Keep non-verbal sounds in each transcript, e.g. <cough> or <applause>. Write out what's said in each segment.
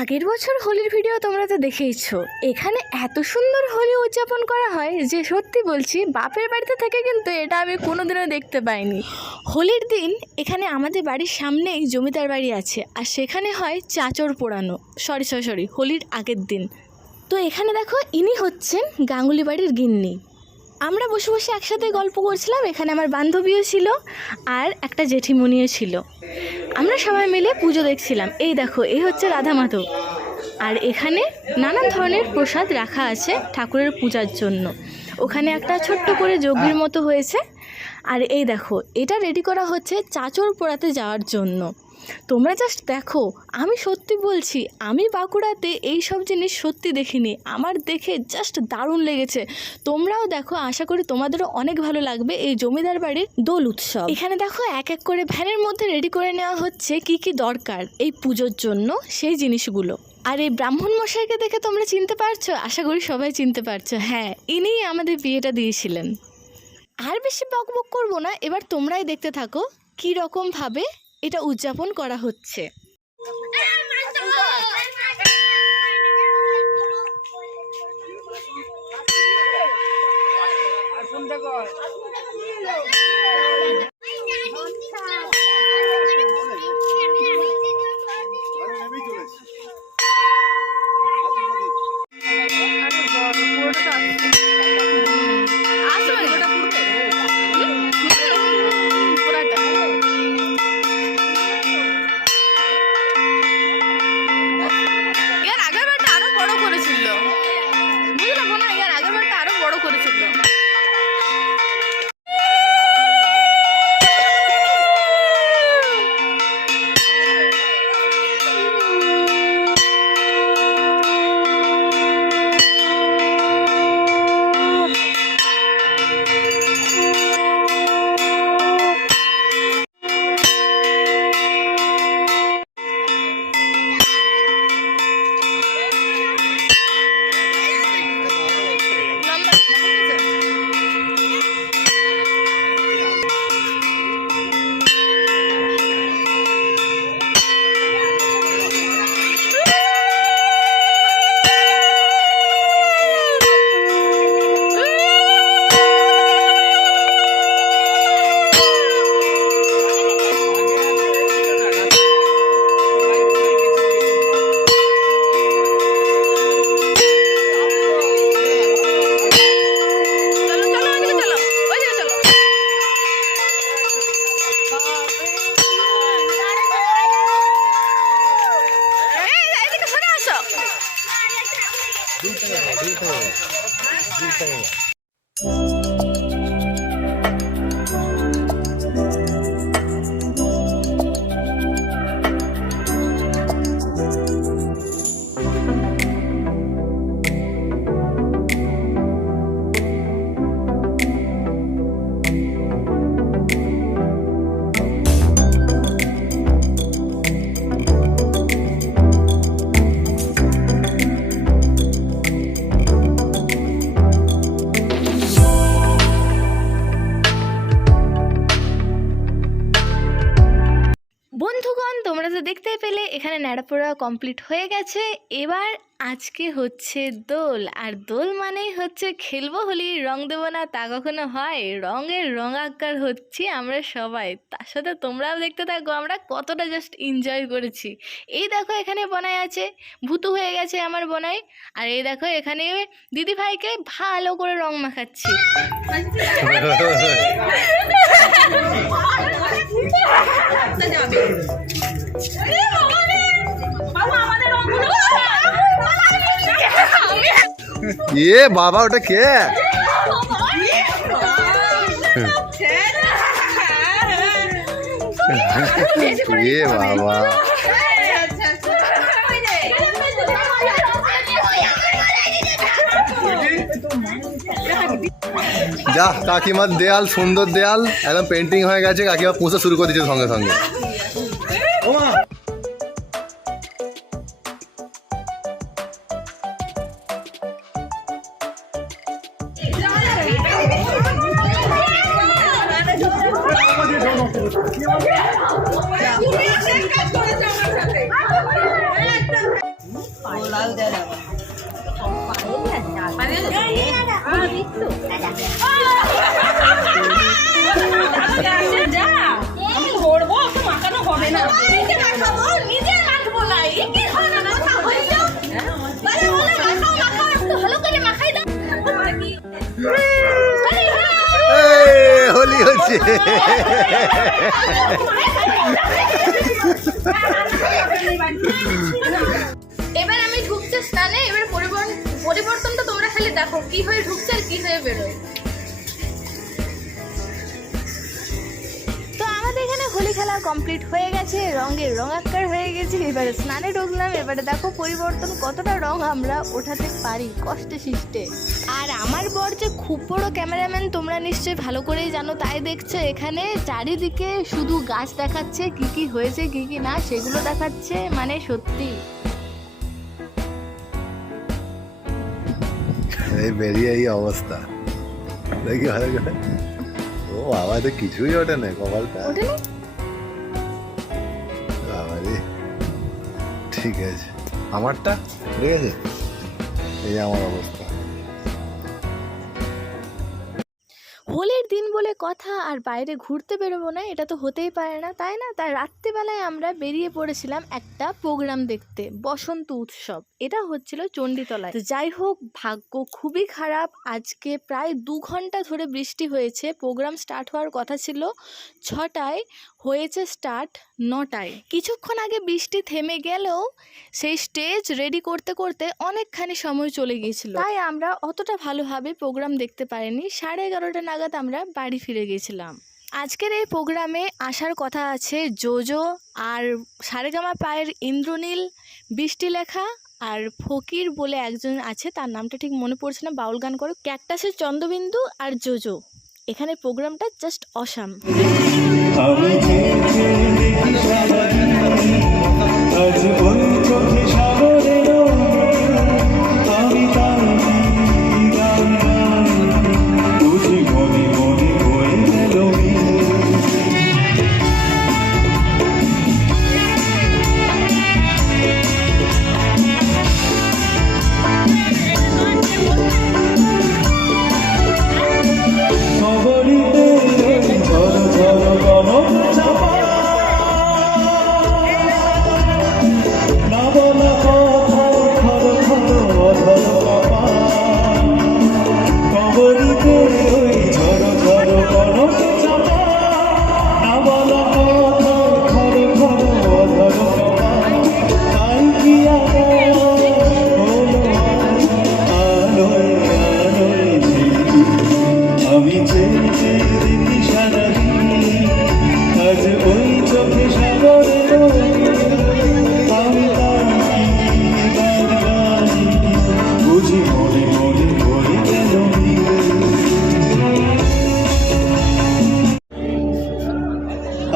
আগের বছর হোলির ভিডিও তোমরা তো দেখেইছো। এখানে এত সুন্দর হোলি উদযাপন করা হয় যে সত্যি বলছি, বাপের বাড়িতে থেকে কিন্তু এটা আমি কোনোদিনও দেখতে পাইনি। হোলির দিন এখানে আমাদের বাড়ির সামনেই জমিদার বাড়ি আছে, আর সেখানে হয় চাচর পোড়ানো। সরি সরি সরি হোলির আগের দিন। তো এখানে দেখো, ইনি হচ্ছেন গাঙ্গুলি বাড়ির গিন্নি। আমরা বসে বসে একসাথে গল্প করছিলাম, এখানে আমার বান্ধবীও ছিল আর একটা জেঠিমণিও ছিল। আমরা সবাই মিলে পুজো দেখছিলাম। এই দেখো, এই হচ্ছে রাধা মাধব। আর এখানে নানান ধরনের প্রসাদ রাখা আছে ঠাকুরের পূজার জন্য। ওখানে একটা ছোট্ট করে যজ্ঞের মতো হয়েছে। আর এই দেখো, এটা রেডি করা হচ্ছে চাচর পোড়াতে যাওয়ার জন্য। তোমরা জাস্ট দেখো, আমি সত্যি বলছি, আমি বাঁকুড়াতে এই সব জিনিস সত্যি দেখিনি। আমার দেখে জাস্ট দারুণ লেগেছে। তোমরাও দেখো, আশা করি তোমাদেরও অনেক ভালো লাগবে এই জমিদার বাড়ির দোল উৎসব। এখানে দেখো, এক এক করে ভ্যানের মধ্যে রেডি করে নেওয়া হচ্ছে কি কি দরকার এই পুজোর জন্য সেই জিনিসগুলো। আর এই ব্রাহ্মণ মশাইকে দেখে তোমরা চিনতে পারছ? আশা করি সবাই চিনতে পারছ। হ্যাঁ ইনিই আমাদের বিয়েটা দিয়েছিলেন। আর বেশি বকবক করব না, এবার তোমরাই দেখতে থাকো কী রকমভাবে এটা উদযাপন করা হচ্ছে। ন্যাড়াপোড়া কমপ্লিট হয়ে গেছে এবার আজকে হচ্ছে দোল। আর দোল মানেই হচ্ছে খেলব হোলি রং দেবো না তা কখনো হয়? রঙের রঙাকার হচ্ছি আমরা সবাই। তার সাথে তোমরাও দেখতে থাকো আমরা কতটা জাস্ট এনজয় করেছি। এই দেখো এখানে বনাই আছে ভূতু হয়ে গেছে আমার বনাই। আর এই দেখো এখানে দিদি ভাইকে ভালো করে রং মাখাচ্ছি। <laughs> এ, বাবা, ওটা কে? এ, বাবা। যা, কাকিমার দেয়াল, সুন্দর দেয়াল, একদম পেন্টিং হয়ে গেছে, কাকিমা পুষে শুরু করে দিচ্ছে সঙ্গে সঙ্গে। হচ্ছে এবার আমি ঢুকছে স্নানে, এবার পরিবর্তন পরিবর্তনটা তোমরা খালি দেখো, কি হয়ে ঢুকছে আর কি হয়ে বেরোয়। হোলি খেলা কমপ্লিট হয়ে গেছে রঙের রঙাক্কার হয়ে গেছে। এবারে স্নানে ঢুকলাম এবারে দেখো পরিবর্তন কতটা রং আমরা ওঠাতে পারি কষ্টে শিষ্টে। আর আমার বর যে খুব বড় ক্যামেরাম্যান তোমরা নিশ্চয়ই ভালো করেই জানো তাই দেখছ এখানে চারিদিকে শুধু গাছ দেখাচ্ছে কি কি হয়েছে কি কি না সেগুলো দেখাচ্ছে মানে সত্যি। এই বেরিয়ে এই অবস্থা। দেখি ভালো করে। ও বাবা তো কিছুই ওঠে না কপালটা। ওঠে না? রে ঠিক আছে। আমারটা? ঠিক আছে? এই আমার অবস্থা। হোলির দিন বলে কথা আর বাইরে ঘুরতে বেরোবো না, এটা তো হতেই পারে না, তাই না? তাই রাত্রিবেলায় আমরা বেরিয়ে পড়েছিলাম একটা প্রোগ্রাম দেখতে, বসন্ত উৎসব। এটা হচ্ছিল চণ্ডীতলায়। তো যাই হোক, ভাগ্য খুবই খারাপ। আজকে প্রায় দু ঘণ্টা ধরে বৃষ্টি হয়েছে। প্রোগ্রাম স্টার্ট হওয়ার কথা ছিল ছটায়। হয়েছে স্টার্ট নটায়। কিছুক্ষণ আগে বৃষ্টি থেমে গেলেও সেই স্টেজ রেডি করতে করতে অনেকখানি সময় চলে গিয়েছিল। তাই আমরা অতটা ভালোভাবে প্রোগ্রাম দেখতে পারিনি। সাড়ে এগারোটা নাগাদ আমরা বাড়ি ফিরে গেছিলাম আজকের এই প্রোগ্রামে আসার কথা আছে জোজো আর সারেগামা পায়ের ইন্দ্রনীল, বৃষ্টি লেখা আর ফকির বলে একজন আছে, তার নামটা ঠিক মনে পড়ছে না, বাউল গান করে, ক্যাকটাসের চন্দ্রবিন্দু আর জোজো। এখানে প্রোগ্রামটা জাস্ট অসাম।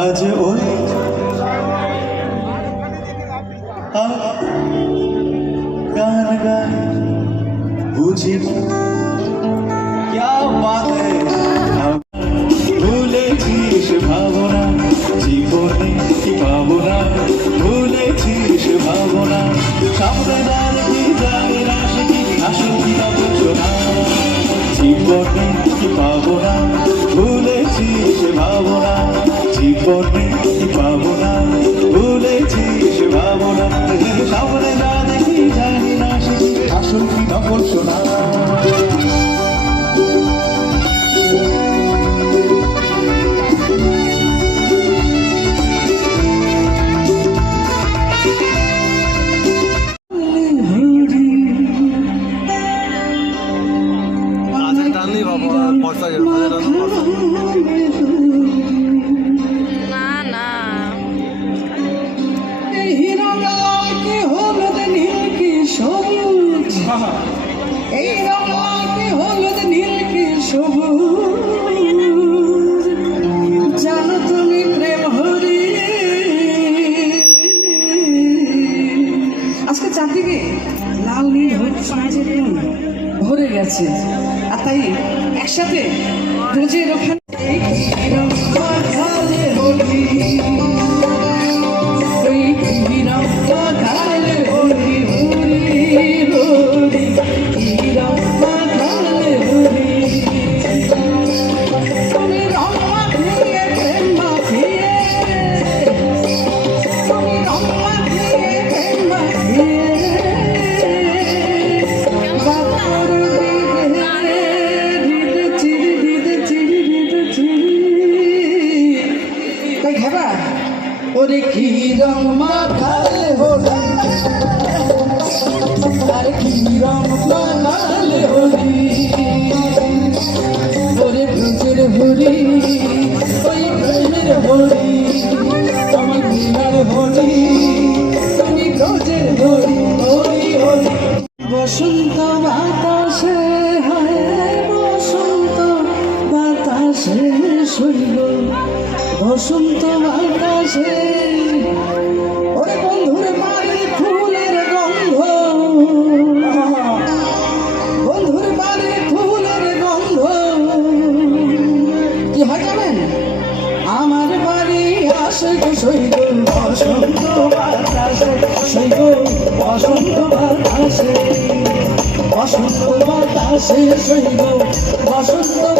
আজ ওই গান গাই বুঝি ভুলেছিস ভাবনা জীবনে কি ভাবনা ভুলেছিস ভাবনা সামনে দাঁড়িয়ে যায় রাশি কি আসল কি না বুঝো না জীবনে কি ভাবনা ভুলেছিস ভাবনা জীবনে কি ভাবনা ভুলেছিস ভাবনা। সামনে যা দেখি জানি না আসল কি নকল শোনা। বাবা ফর্সা ভরে গেছে। আর তাই একসাথে রোজের ওখানে You. শেষ হইল বসন্ত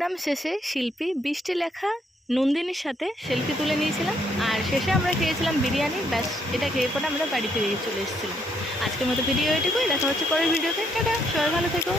প্রোগ্রাম শেষে শিল্পী বৃষ্টি লেখা নন্দিনীর সাথে সেলফি তুলে নিয়েছিলাম। আর শেষে আমরা খেয়েছিলাম বিরিয়ানি। ব্যাস, এটা খেয়ে পরে আমরা বাড়ি ফিরে চলে এসেছিলাম। আজকের মতো ভিডিও এটুকুই। দেখা হচ্ছে পরের ভিডিওতে সবাই ভালো থেকো।